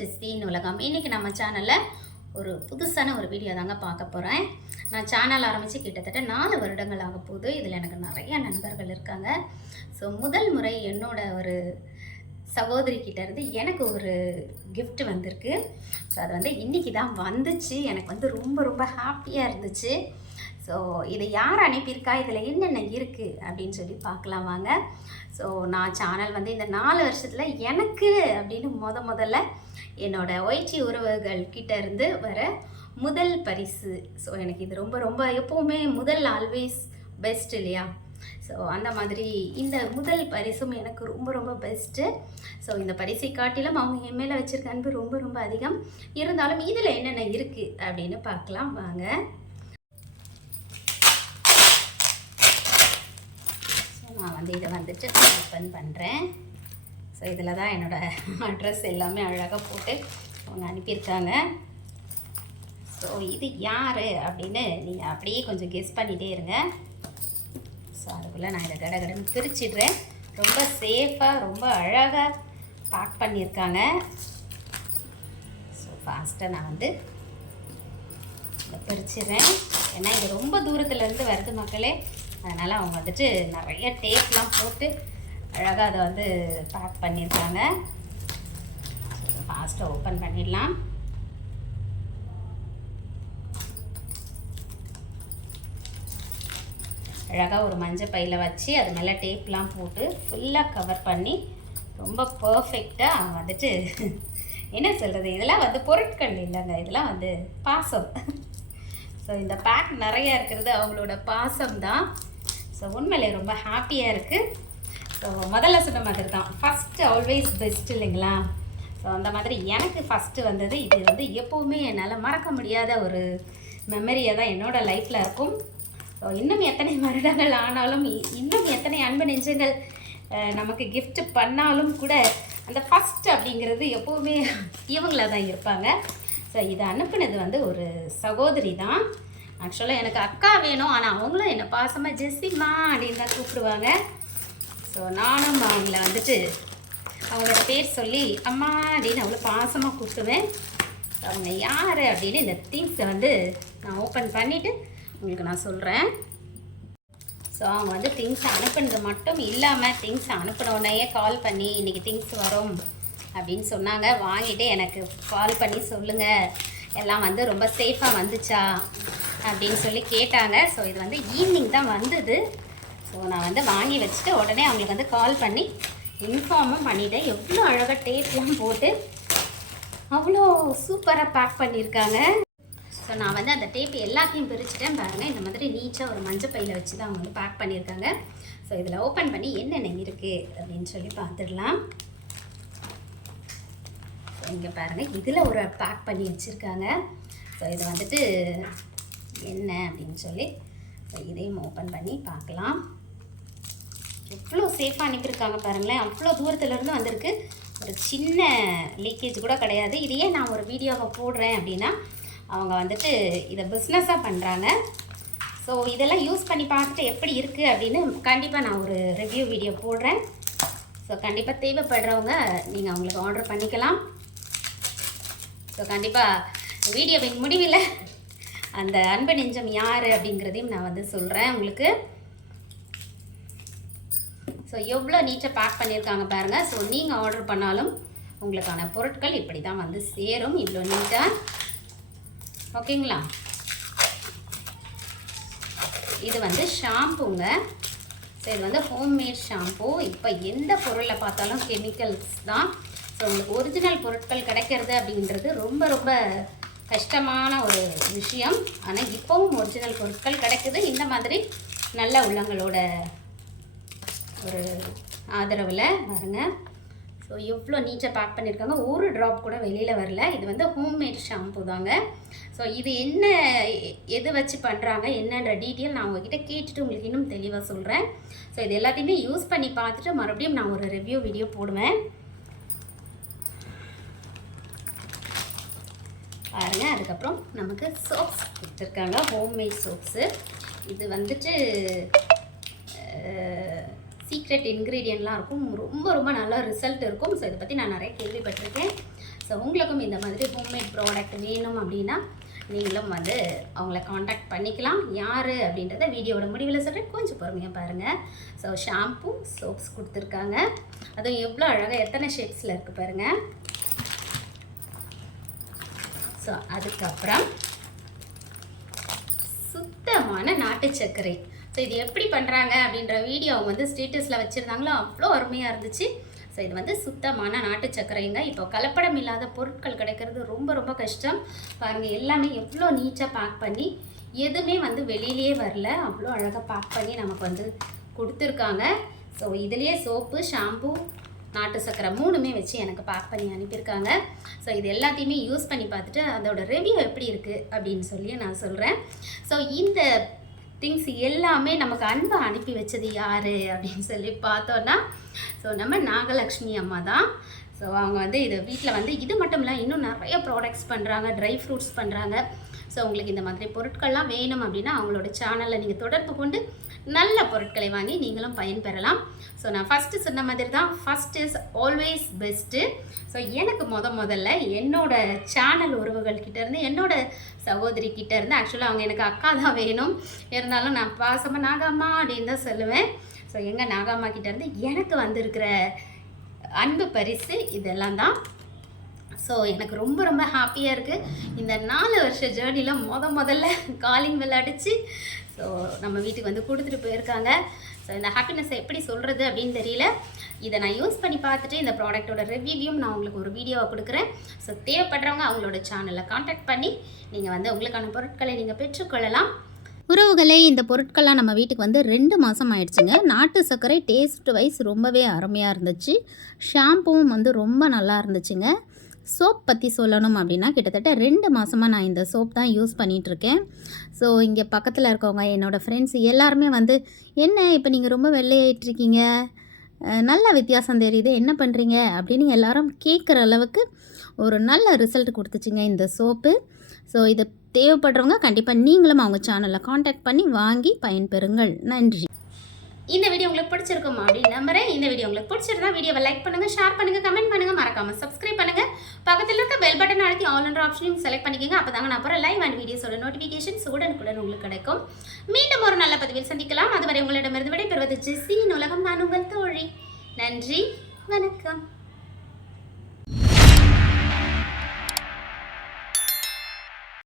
ஜெஸ்ஸின் உலகம். இன்றைக்கி நம்ம சேனலில் ஒரு புதுசான ஒரு வீடியோ தாங்க பார்க்க போகிறேன். நான் சேனல் ஆரம்பித்து கிட்டத்தட்ட 4 வருடங்கள் ஆக போகுது. இதில் எனக்கு நிறைய நண்பர்கள் இருக்காங்க. ஸோ முதல் முறை என்னோட ஒரு சகோதரிக்கிட்டேருந்து எனக்கு ஒரு கிஃப்ட் வந்திருக்கு. ஸோ அது வந்து இன்றைக்கி தான் வந்துச்சு. எனக்கு வந்து ரொம்ப ரொம்ப ஹாப்பியாக இருந்துச்சு. ஸோ இதை யார் அனுப்பியிருக்கா, இதில் என்னென்ன இருக்குது அப்படின்னு சொல்லி பார்க்கலாம் வாங்க. ஸோ நான் சேனல் வந்து இந்த 4 வருஷத்தில் எனக்கு அப்படின்னு முதல்ல என்னோடய ஒய்டி உறவுகள் கிட்டேருந்து வர முதல் பரிசு. ஸோ எனக்கு இது ரொம்ப ரொம்ப எப்போவுமே முதல் ஆல்வேஸ் பெஸ்ட் இல்லையா? ஸோ அந்த மாதிரி இந்த முதல் பரிசும் எனக்கு ரொம்ப ரொம்ப பெஸ்ட்டு. ஸோ இந்த பரிசை காட்டிலும் அவங்க என் மேலே வச்சுருக்க அன்பு ரொம்ப ரொம்ப அதிகம். இருந்தாலும் இதில் என்னென்ன இருக்குது அப்படின்னு பார்க்கலாம் வாங்க. நான் வந்து இதை வந்துட்டு ஓப்பன் பண்ணுறேன். ஸோ இதில் தான் என்னோடய அட்ரஸ் எல்லாமே அழகாக போட்டு அவங்க அனுப்பியிருக்காங்க. ஸோ இது யார் அப்படின்னு நீங்கள் அப்படியே கொஞ்சம் கெஸ் பண்ணிகிட்டே இருங்க. ஸோ அதுக்குள்ளே நான் இதை கடகடன்னு பிரிச்சிடுறேன். ரொம்ப சேஃபாக ரொம்ப அழகாக பேக் பண்ணியிருக்காங்க. ஸோ ஃபாஸ்ட்டாக நான் வந்து இதை பிரிச்சிடுறேன். ஏன்னா இது ரொம்ப தூரத்துலேருந்து வருது மக்களே. அதனால் அவங்க வந்துட்டு நிறைய டேப்லாம் போட்டு அழகாக அதை வந்து பேக் பண்ணியிருக்காங்க. ஃபாஸ்ட்டாக ஓப்பன் பண்ணிடலாம். அழகாக ஒரு மஞ்சள் பையில் வச்சு அது மேலே டேப்லாம் போட்டு ஃபுல்லாக கவர் பண்ணி ரொம்ப பர்ஃபெக்டாக வந்துட்டு என்ன சொல்கிறது, இதெல்லாம் வந்து பொருட்கள் இல்லைங்க, இதெல்லாம் வந்து பாசம். ஸோ இந்த பேக் நிறையா இருக்கிறது அவங்களோட பாசம் தான். ஸோ உண்மையிலே ரொம்ப ஹாப்பியாக இருக்குது. ஸோ முதல்ல சொன்ன மாதிரி தான் ஃபஸ்ட்டு ஆல்வேஸ் பெஸ்ட் இல்லைங்களா? ஸோ அந்த மாதிரி எனக்கு ஃபஸ்ட்டு வந்தது இது வந்து எப்போவுமே என்னால் மறக்க முடியாத ஒரு மெமரியாக தான் என்னோடய லைஃப்பில் இருக்கும். ஸோ இன்னும் எத்தனை வருடங்கள் ஆனாலும் இன்னும் எத்தனை அன்பு நெஞ்சங்கள் நமக்கு கிஃப்ட் பண்ணாலும் கூட அந்த ஃபஸ்ட் அப்படிங்கிறது எப்போவுமே இவங்களாக தான் இருப்பாங்க. ஸோ இதை அனுப்புனது வந்து ஒரு சகோதரி தான். ஆக்சுவலாக எனக்கு அக்கா வேணும், ஆனால் அவங்களும் என்னை பாசமாக ஜெஸ்ஸிம்மா அப்படின்னு தான் கூப்பிடுவாங்க. ஸோ நானும் அவங்கள வந்துட்டு அவங்களோட பேர் சொல்லி அம்மா அப்படின்னு அவ்வளோ பாசமாக கூப்பிடுவேன். அவங்க யார் அப்படின்னு இந்த திங்ஸை வந்து நான் ஓப்பன் பண்ணிவிட்டு உங்களுக்கு நான் சொல்கிறேன். ஸோ அவங்க வந்து திங்ஸ் அனுப்புனது மட்டும் இல்லாமல் திங்ஸ் அனுப்பினோடனே கால் பண்ணி இன்றைக்கி திங்ஸ் வரும் அப்படின்னு சொன்னாங்க. வாங்கிட்டு எனக்கு கால் பண்ணி சொல்லுங்கள் எல்லாம் வந்து ரொம்ப சேஃபாக வந்துச்சா அப்படின்னு சொல்லி கேட்டாங்க. ஸோ இது வந்து ஈவினிங் தான் வந்தது. ஸோ நான் வந்து வாங்கி வச்சுட்டு உடனே அவங்களுக்கு வந்து கால் பண்ணி இன்ஃபார்மும் பண்ணிவிட்டேன். எவ்வளோ அழகாக டேப்லாம் போட்டு அவ்வளோ சூப்பராக பேக் பண்ணியிருக்காங்க. ஸோ நான் வந்து அந்த டேப் எல்லாத்தையும் பிரிச்சுட்டேன் பாருங்கள். இந்த மாதிரி நீட்டாக ஒரு மஞ்சள் பையில் வச்சு தான் அவங்க வந்து பேக் பண்ணியிருக்காங்க. ஸோ இதில் ஓப்பன் பண்ணி என்னென்ன இருக்குது அப்படின்னு சொல்லி பார்த்துடலாம். ஸோ இங்கே பாருங்கள், இதில் ஒரு பேக் பண்ணி வச்சுருக்காங்க. ஸோ இதை வந்துட்டு என்ன அப்படின்னு சொல்லி ஸோ இதையும் ஓப்பன் பண்ணி பார்க்கலாம். எவ்வளோ சேஃபாக அனுப்பியிருக்காங்க பாருங்களேன். அவ்வளோ தூரத்துலேருந்து வந்திருக்கு. ஒரு சின்ன லீக்கேஜ் கூட கிடையாது. இதையே நான் ஒரு வீடியோவை போடுறேன் அப்படின்னா அவங்க வந்துட்டு இதை பிஸ்னஸாக பண்ணுறாங்க. ஸோ இதெல்லாம் யூஸ் பண்ணி பார்த்துட்டு எப்படி இருக்குது அப்படின்னு கண்டிப்பாக நான் ஒரு ரிவ்யூ வீடியோ போடுறேன். ஸோ கண்டிப்பாக தேவைப்படுறவங்க நீங்கள் அவங்களுக்கு ஆர்டர் பண்ணிக்கலாம். ஸோ கண்டிப்பாக வீடியோவின் முடிவில் அந்த அன்பு நெஞ்சம் யார் அப்படிங்கிறதையும் நான் வந்து சொல்கிறேன் உங்களுக்கு. ஸோ எவ்வளோ நீட்டாக பேக் பண்ணியிருக்காங்க பாருங்கள். ஸோ நீங்கள் ஆர்டர் பண்ணாலும் உங்களுக்கான பொருட்கள் இப்படி தான் வந்து சேரும், இவ்வளோ நீட்டாக. ஓகேங்களா? இது வந்து ஷாம்புங்க. ஸோ இது வந்து ஹோம்மேட் ஷாம்பு. இப்போ எந்த பொருளை பார்த்தாலும் கெமிக்கல்ஸ் தான். ஸோ உங்களுக்கு ஒரிஜினல் பொருட்கள் கிடைக்கிறது அப்படின்றது ரொம்ப ரொம்ப கஷ்டமான ஒரு விஷயம். ஆனால் இப்போவும் ஒரிஜினல் பொருட்கள் கிடைக்குது இந்த மாதிரி நல்ல உள்ளங்களோட ஒரு ஆதரவில் பாருங்க. ஸோ எவ்வளோ நீட்டாக பேக் பண்ணியிருக்காங்க. ஒரு ட்ராப் கூட வெளியில் வரல. இது வந்து ஹோம்மேட் ஷாம்பு தாங்க. ஸோ இது என்ன எது வச்சு பண்ணுறாங்க என்னன்ற டீட்டெயில் நான் உங்ககிட்ட கேட்டுட்டு உங்களுக்கு இன்னும் தெளிவாக சொல்கிறேன். ஸோ இது எல்லாத்தையுமே யூஸ் பண்ணி பார்த்துட்டு மறுபடியும் நான் ஒரு ரிவ்யூ வீடியோ போடுவேன் பாருங்க. அதுக்கப்புறம் நமக்கு சோப்ஸ் கொடுத்துருக்காங்க, ஹோம்மேட் சோப்ஸு. இது வந்துட்டு சீக்ரெட் இன்க்ரீடியன்ட்லாம் இருக்கும். ரொம்ப ரொம்ப நல்ல ரிசல்ட் இருக்கும். ஸோ இதை பற்றி நான் நிறைய கேள்விப்பட்டிருக்கேன். ஸோ உங்களுக்கும் இந்த மாதிரி ஹோம்மேட் ப்ராடக்ட் வேணும் அப்படின்னா நீங்களும் வந்து அவங்கள காண்டாக்ட் பண்ணிக்கலாம். யார் அப்படின்றத வீடியோவோட முடிவில் சொல்கிறேன், கொஞ்சம் பொறுமையாக பாருங்கள். ஸோ ஷாம்பு, சோப்ஸ் கொடுத்துருக்காங்க. அதுவும் எவ்வளோ அழகாக எத்தனை ஷேப்ஸில் இருக்குது பாருங்கள். ஸோ அதுக்கப்புறம் சுத்தமான நாட்டு சர்க்கரை. ஸோ இது எப்படி பண்ணுறாங்க அப்படின்ற வீடியோ அவங்க வந்து ஸ்டேட்டஸில் வச்சுருந்தாங்களோ அவ்வளோ அருமையாக இருந்துச்சு. ஸோ இது வந்து சுத்தமான நாட்டு சர்க்கரைங்க. இப்போ கலப்படம் இல்லாத பொருட்கள் கிடைக்கிறது ரொம்ப ரொம்ப கஷ்டம். பாருங்கள், எல்லாமே எவ்வளோ நீட்டாக பேக் பண்ணி எதுவுமே வந்து வெளியிலே வரல, அவ்வளோ அழகாக பேக் பண்ணி நமக்கு வந்து கொடுத்துருக்காங்க. ஸோ இதுலேயே சோப்பு, ஷாம்பு, நாட்டு சர்க்கரை 3மே வச்சு எனக்கு பேக் பண்ணி அனுப்பியிருக்காங்க. ஸோ இது எல்லாத்தையுமே யூஸ் பண்ணி பார்த்துட்டு அதோட ரிவ்யூ எப்படி இருக்குது அப்படின்னு சொல்லி நான் சொல்கிறேன். ஸோ இந்த திங்ஸ் எல்லாமே நமக்கு அன்பை அனுப்பி வச்சது யார் அப்படின்னு சொல்லி பார்த்தோன்னா, ஸோ நம்ம நாகலக்ஷ்மி அம்மா தான். ஸோ அவங்க வந்து இது வீட்டில் வந்து இது மட்டும் இல்லை, இன்னும் நிறைய ப்ராடக்ட்ஸ் பண்ணுறாங்க, ட்ரை ஃப்ரூட்ஸ் பண்ணுறாங்க. ஸோ உங்களுக்கு இந்த மாதிரி பொருட்கள்லாம் வேணும் அப்படின்னா அவங்களோட சேனலில் நீங்கள் தொடர்பு கொண்டு நல்ல பொருட்களை வாங்கி நீங்களும் பயன்பெறலாம். ஸோ நான் ஃபஸ்ட்டு சொன்ன மாதிரி தான், first is always best. So எனக்கு முதல்ல என்னோடய சேனல் உறவுகள்கிட்டேருந்து, என்னோடய சகோதரிக்கிட்டேருந்து, ஆக்சுவலாக அவங்க எனக்கு அக்கா தான் வேணும், இருந்தாலும் நான் பாசமாக நாகம்மா அப்படின்னு தான் சொல்லுவேன். ஸோ எங்கள் நாகம்மா கிட்டேருந்து எனக்கு வந்திருக்கிற அன்பு பரிசு இதெல்லாம் தான். ஸோ எனக்கு ரொம்ப ரொம்ப ஹாப்பியாக இருக்குது. இந்த 4 வருஷ ஜேர்னியில் முதல்ல காலிங் பெல் அடித்து ஸோ நம்ம வீட்டுக்கு வந்து கொடுத்துட்டு போயிருக்காங்க. ஸோ இந்த ஹாப்பினஸ் எப்படி சொல்கிறது அப்படின்னு தெரியல. இதை நான் யூஸ் பண்ணி பார்த்துட்டு இந்த ப்ராடக்டோட ரிவ்யூவையும் நான் உங்களுக்கு ஒரு வீடியோவை கொடுக்குறேன். ஸோ தேவைப்படுறவங்க அவங்களோட சேனலில் காண்டாக்ட் பண்ணி நீங்கள் வந்து உங்களுக்கான பொருட்களை நீங்கள் பெற்றுக்கொள்ளலாம். உறவுகளே, இந்த பொருட்கள்லாம் நம்ம வீட்டுக்கு வந்து 2 மாதம் ஆயிடுச்சுங்க. நாட்டு சர்க்கரை டேஸ்ட் வைஸ் ரொம்பவே அருமையாக இருந்துச்சு. ஷாம்புவும் வந்து ரொம்ப நல்லா இருந்துச்சுங்க. சோப் பற்றி சொல்லணும் அப்படின்னா கிட்டத்தட்ட 2 மாதமாக நான் இந்த சோப் தான் யூஸ் பண்ணிகிட்ருக்கேன். ஸோ இங்கே பக்கத்தில் இருக்கவங்க, என்னோடய ஃப்ரெண்ட்ஸ் எல்லாருமே வந்து, என்ன இப்போ நீங்கள் ரொம்ப வெள்ளையாயிட்ருக்கீங்க, நல்ல வித்தியாசம் தெரியுது, என்ன பண்ணுறீங்க அப்படின்னு எல்லாரும் கேட்குற அளவுக்கு ஒரு நல்ல ரிசல்ட் கொடுத்துச்சுங்க இந்த சோப்பு. ஸோ இது தேவைப்படுறவங்க கண்டிப்பாக நீங்களும் அவங்க சேனலில் காண்டாக்ட் பண்ணி வாங்கி பயன்பெறுங்கள். நன்றி. இந்த வீடியோ உங்களுக்கு பிடிச்சிருக்கும் அப்படின்னு நம்புறேன். இந்த வீடியோ உங்களுக்கு பிடிச்சிருந்தா வீடியோவை லைக் பண்ணுங்கள், ஷேர் பண்ணுங்கள், கமெண்ட் பண்ணுங்கள், மறக்காமல் சப்ஸ்கிரைப் பண்ணுங்கள். பக்கத்தில் இருக்க பெல் பட்டன் அழுத்தி ஆல் என்ற ஆப்ஷனையும் செலக்ட் பண்ணிக்கோங்க. அப்போ தாங்க நான் அப்புறம் லைவ் அண்ட் வீடியோஸோட நோட்டிஃபிகேஷன்ஸ் உடனுக்குடன் உங்களுக்கு கிடைக்கும். மீண்டும் ஒரு நல்ல பதிவில் சந்திக்கலாம். அதுவரை உங்களிடமிருந்து விடைபெறுவது ஜெஸ்ஸி. உலகம் நான் உங்கள் தோழி. நன்றி, வணக்கம்.